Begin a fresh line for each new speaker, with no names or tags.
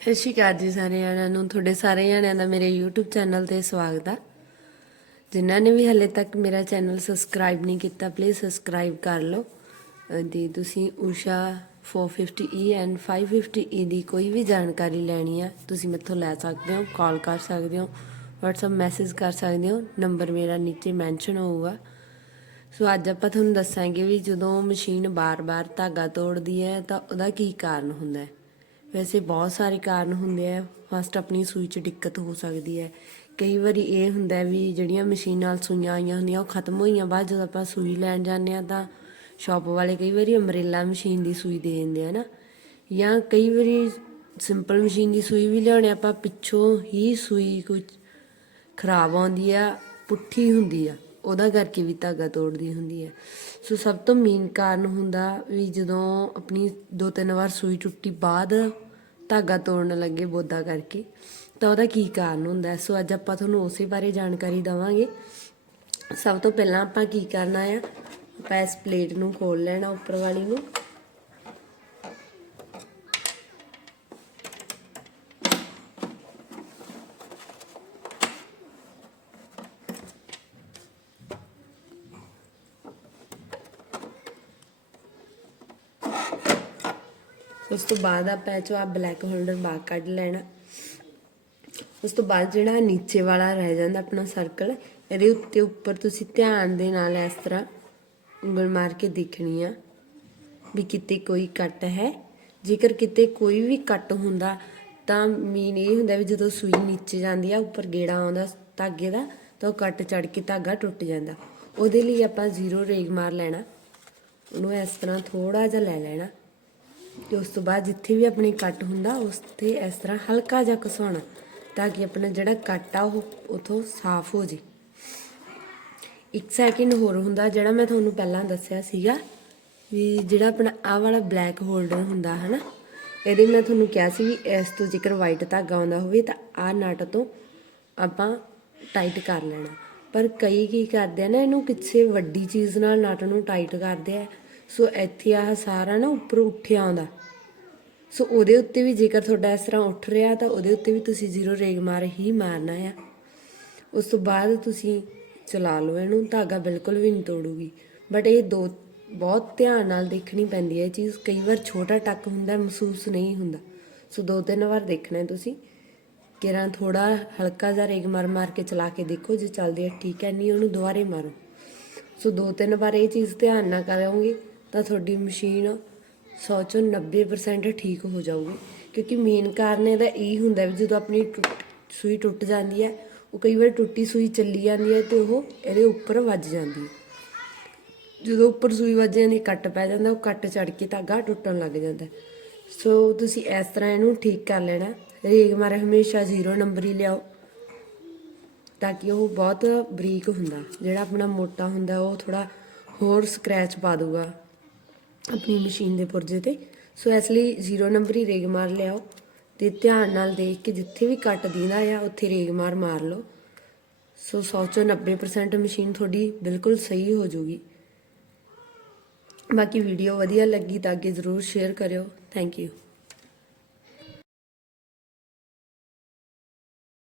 ਸਤਿ ਸ਼੍ਰੀ ਅਕਾਲ ਜੀ ਸਾਰੇ ਜਣਿਆਂ ਨੂੰ, ਤੁਹਾਡੇ ਸਾਰੇ ਜਣਿਆਂ ਦਾ ਮੇਰੇ YouTube ਚੈਨਲ ਤੇ ਸਵਾਗਤ ਆ। ਜਿਨ੍ਹਾਂ ਨੇ ਵੀ ਹਲੇ ਤੱਕ ਮੇਰਾ ਚੈਨਲ ਸਬਸਕ੍ਰਾਈਬ ਨਹੀਂ ਕੀਤਾ ਪਲੀਜ਼ ਸਬਸਕ੍ਰਾਈਬ ਕਰ ਲਓ। ਅਹ ਤੇ ਤੁਸੀਂ ਊਸ਼ਾ 450E ਐਂਡ 550E ਦੀ ਕੋਈ ਵੀ ਜਾਣਕਾਰੀ ਲੈਣੀ ਆ, ਤੁਸੀਂ ਮੈਥੋਂ ਲੈ ਸਕਦੇ ਹੋ ਕਾਲ ਕਰ ਸਕਦੇ ਹੋ, WhatsApp ਮੈਸੇਜ ਕਰ ਸਕਦੇ ਹੋ ਨੰਬਰ ਮੇਰਾ ਨੀਚੇ ਮੈਂਸ਼ਨ ਹੋਊਗਾ। ਸੋ ਅੱਜ ਆਪਾਂ ਤੁਹਾਨੂੰ ਦੱਸਾਂਗੇ ਵੀ ਜਦੋਂ ਮਸ਼ੀਨ ਬਾਰ-ਬਾਰ ਧਾਗਾ ਤੋੜਦੀ ਹੈ, ਤਾਂ ਉਹਦਾ ਕੀ ਕਾਰਨ ਹੁੰਦਾ ਹੈ। ਵੈਸੇ ਬਹੁਤ ਸਾਰੇ ਕਾਰਨ ਹੁੰਦੇ ਆ। ਫਸਟ ਆਪਣੀ ਸੂਈ 'ਚ ਦਿੱਕਤ ਹੋ ਸਕਦੀ ਹੈ। ਕਈ ਵਾਰੀ ਇਹ ਹੁੰਦਾ ਵੀ ਜਿਹੜੀਆਂ ਮਸ਼ੀਨ ਨਾਲ ਸੂਈਆਂ ਆਈਆਂ ਹੁੰਦੀਆਂ, ਉਹ ਖਤਮ ਹੋਈਆਂ, ਬਾਅਦ ਜਦੋਂ ਆਪਾਂ ਸੂਈ ਲੈਣ ਜਾਂਦੇ ਆ ਤਾਂ ਸ਼ਾਪ ਵਾਲੇ ਕਈ ਵਾਰੀ ਅੰਬਰੇਲਾ ਮਸ਼ੀਨ ਦੀ ਸੂਈ ਦੇ ਦਿੰਦੇ ਆ ਨਾ। ਜਾਂ ਕਈ ਵਾਰੀ ਸਿੰਪਲ ਮਸ਼ੀਨ ਦੀ ਸੂਈ ਵੀ ਲਿਆਉਣੇ ਆਪਾਂ ਪਿੱਛੋਂ ਹੀ ਸੂਈ ਕੁਝ ਖਰਾਬ ਆਉਂਦੀ ਆ, ਪੁੱਠੀ ਹੁੰਦੀ ਆ। ਉਹਦਾ ਕਰਕੇ ਵੀ ਧਾਗਾ ਤੋੜਦੀ ਹੁੰਦੀ ਹੈ ਸੋ ਸਭ ਤੋਂ ਮੇਨ ਕਾਰਨ ਹੁੰਦਾ ਵੀ ਜਦੋਂ ਆਪਣੀ ਦੋ ਤਿੰਨ ਵਾਰ ਸੂਈ ਟੁੱਟੀ ਬਾਅਦ ਧਾਗਾ ਤੋੜਨ ਲੱਗੇ ਬੋਦਾ ਕਰਕੇ, ਤਾਂ ਉਹਦਾ ਕੀ ਕਾਰਨ ਹੁੰਦਾ। ਸੋ ਅੱਜ ਆਪਾਂ ਤੁਹਾਨੂੰ ਉਸੇ ਬਾਰੇ ਜਾਣਕਾਰੀ ਦਵਾਂਗੇ। ਸਭ ਤੋਂ ਪਹਿਲਾਂ ਆਪਾਂ ਕੀ ਕਰਨਾ ਆ? ਆਪਾਂ ਇਸ ਪਲੇਟ ਨੂੰ ਖੋਲ ਲੈਣਾ, ਉੱਪਰ ਵਾਲੀ ਨੂੰ। ਉਸ ਤੋਂ ਬਾਅਦ ਆਪਾਂ ਇਹ ਚੋਂ ਆ ਬਲੈਕ ਹੋਲਡਰ ਬਾਹਰ ਕੱਢ ਲੈਣਾ। ਉਸ ਤੋਂ ਬਾਅਦ ਜਿਹੜਾ ਨੀਚੇ ਵਾਲਾ ਰਹਿ ਜਾਂਦਾ ਆਪਣਾ ਸਰਕਲ ਇਹਦੇ ਉੱਤੇ ਉੱਪਰ ਤੁਸੀਂ ਧਿਆਨ ਦੇ ਨਾਲ ਇਸ ਤਰ੍ਹਾਂ ਉਂਗਲ ਮਾਰ ਕੇ ਦੇਖਣੀ ਆ ਵੀ ਕਿਤੇ ਕੋਈ ਕੱਟ ਹੈ। ਜੇਕਰ ਕਿਤੇ ਕੋਈ ਵੀ ਕੱਟ ਹੁੰਦਾ, ਤਾਂ ਮੀਨ ਇਹ ਹੁੰਦਾ ਵੀ ਜਦੋਂ ਸੂਈ ਨੀਚੇ ਜਾਂਦੀ ਆ, ਉੱਪਰ ਗੇੜਾ ਆਉਂਦਾ ਧਾਗੇ ਦਾ, ਤਾਂ ਉਹ ਕੱਟ ਚੜ ਕੇ ਧਾਗਾ ਟੁੱਟ ਜਾਂਦਾ। ਉਹਦੇ ਲਈ ਆਪਾਂ ਜ਼ੀਰੋ ਰੇਗ ਮਾਰ ਲੈਣਾ। ਉਹਨੂੰ ਇਸ ਤਰ੍ਹਾਂ ਥੋੜਾ ਜਿਹਾ ਲੈ ਲੈਣਾ। ਤੇ ਉਸ ਤੋਂ ਬਾਅਦ ਜਿੱਥੇ ਵੀ ਆਪਣੀ ਕੱਟ ਹੁੰਦਾ ਉਸ ਤੇ ਇਸ ਤਰ੍ਹਾਂ ਹਲਕਾ ਜਿਹਾ ਘਸਾਉਣਾ ਤਾਂ ਕਿ ਆਪਣਾ ਜਿਹੜਾ ਕੱਟ ਆ, ਉਹ ਉਥੋਂ ਸਾਫ਼ ਹੋ ਜੇ। ਇੱਕ ਸੈਕਿੰਡ ਹੋਰ ਹੁੰਦਾ ਜਿਹੜਾ ਮੈਂ ਤੁਹਾਨੂੰ ਪਹਿਲਾਂ ਦੱਸਿਆ ਸੀਗਾ ਵੀ ਜਿਹੜਾ ਆਪਣਾ ਆਹ ਵਾਲਾ ਬਲੈਕ ਹੋਲਡਰ ਹੁੰਦਾ, ਹਨਾ? ਇਹਦੇ ਮੈਂ ਤੁਹਾਨੂੰ ਕਿਹਾ ਸੀ ਵੀ ਇਸ ਤੋਂ ਜੇਕਰ ਵਾਈਟ ਧਾਗਾ ਆਉਂਦਾ ਹੋਵੇ ਤਾਂ ਆਹ ਨਟ ਤੋਂ ਆਪਾਂ ਟਾਈਟ ਕਰ ਲੈਣਾ। ਪਰ ਕਈ ਕੀ ਕਰਦੇ ਆ ਨਾ, ਇਹਨੂੰ ਕਿਸੇ ਵੱਡੀ ਚੀਜ਼ ਨਾਲ ਨਟ ਨੂੰ ਟਾਈਟ ਕਰਦੇ ਆ। ਸੋ ਇੱਥੇ ਆਹ ਸਾਰਾ ਨਾ ਉੱਪਰ ਉੱਠਿਆ ਆਉਂਦਾ। ਸੋ ਉਹਦੇ ਉੱਤੇ ਵੀ ਜੇਕਰ ਤੁਹਾਡਾ ਇਸ ਤਰ੍ਹਾਂ ਉੱਠ ਰਿਹਾ ਤਾਂ ਉਹਦੇ ਉੱਤੇ ਵੀ ਤੁਸੀਂ ਜ਼ੀਰੋ ਰੇਗ ਮਾਰ ਹੀ ਮਾਰਨਾ ਆ। ਉਸ ਤੋਂ ਬਾਅਦ ਤੁਸੀਂ ਚਲਾ ਲਓ ਇਹਨੂੰ, ਧਾਗਾ ਬਿਲਕੁਲ ਵੀ ਨਹੀਂ ਤੋੜੂਗੀ। ਬਟ ਇਹ ਦੋ, ਬਹੁਤ ਧਿਆਨ ਨਾਲ ਦੇਖਣੀ ਪੈਂਦੀ ਹੈ ਇਹ ਚੀਜ਼। ਕਈ ਵਾਰ ਛੋਟਾ ਟੱਕ ਹੁੰਦਾ, ਮਹਿਸੂਸ ਨਹੀਂ ਹੁੰਦਾ। ਸੋ ਦੋ ਤਿੰਨ ਵਾਰ ਦੇਖਣਾ ਹੈ ਤੁਸੀਂ। ਕਿਰਾਂ ਥੋੜਾ ਹਲਕਾ ਜਿਹਾ ਰੇਗ ਮਾਰ ਮਾਰ ਕੇ ਚਲਾ ਕੇ ਦੇਖੋ, ਜੇ ਚੱਲਦੀ ਹੈ ਠੀਕ ਹੈ, ਨਹੀਂ ਉਹਨੂੰ ਦੁਬਾਰੇ ਮਾਰੋ। ਸੋ ਦੋ ਤਿੰਨ ਵਾਰ ਇਹ ਚੀਜ਼ ਧਿਆਨ ਨਾਲ ਕਰੋਗੇ। ਤਾਂ ਤੁਹਾਡੀ ਮਸ਼ੀਨ 100 ਚੋਂ 90% ਠੀਕ ਹੋ ਜਾਊਗੀ। ਕਿਉਂਕਿ ਮੇਨ ਕਾਰਨ ਇਹਦਾ ਇਹ ਹੁੰਦਾ ਵੀ ਜਦੋਂ ਆਪਣੀ ਟੁੱਟ- ਸੂਈ ਟੁੱਟ ਜਾਂਦੀ ਹੈ, ਉਹ ਕਈ ਵਾਰ ਟੁੱਟੀ ਸੂਈ ਚੱਲੀ ਜਾਂਦੀ ਹੈ ਤੇ ਉਹ ਇਹਦੇ ਉੱਪਰ ਵੱਜ ਜਾਂਦੀ ਹੈ। ਜਦੋਂ ਉੱਪਰ ਸੂਈ ਵੱਜ ਜਾਂਦੀ, ਕੱਟ ਪੈ ਜਾਂਦਾ, ਉਹ ਕੱਟ ਚੜ ਕੇ ਧਾਗਾ ਟੁੱਟਣ ਲੱਗ ਜਾਂਦਾ ਸੋ ਤੁਸੀਂ ਇਸ ਤਰ੍ਹਾਂ ਇਹਨੂੰ ਠੀਕ ਕਰ ਲੈਣਾ। ਰੇਗ ਮਾਰ ਹਮੇਸ਼ਾ ਜ਼ੀਰੋ ਨੰਬਰ ਹੀ ਲਿਆਓ, ਤਾਂ ਕਿ ਉਹ ਬਹੁਤ ਬਰੀਕ ਹੁੰਦਾ। ਜਿਹੜਾ ਆਪਣਾ ਮੋਟਾ ਹੁੰਦਾ, ਉਹ ਥੋੜਾ ਹੋਰ ਸਕ੍ਰੈਚ ਪਾ ਦੂਗਾ ਆਪਣੀ ਮਸ਼ੀਨ ਦੇ ਪੁਰਜੇ ਤੇ। ਸੋ ਇਸ ਲਈ ਜ਼ੀਰੋ ਨੰਬਰ ਹੀ ਰੇਗ ਮਾਰ ਲਿਆਓ ਤੇ ਧਿਆਨ ਨਾਲ ਦੇਖ ਕੇ ਜਿੱਥੇ ਵੀ ਕੱਟ ਦਿੰਦਾ ਆ, ਉੱਥੇ ਰੇਗ ਮਾਰ ਮਾਰ ਲਓ। ਸੋ 100 ਚੋਂ 90% ਮਸ਼ੀਨ ਤੁਹਾਡੀ ਬਿਲਕੁਲ ਸਹੀ ਹੋ ਜਾਊਗੀ ਬਾਕੀ ਵੀਡੀਓ ਵਧੀਆ ਲੱਗੀ ਤਾਂ ਅੱਗੇ ਜ਼ਰੂਰ ਸ਼ੇਅਰ ਕਰਿਓ। Thank you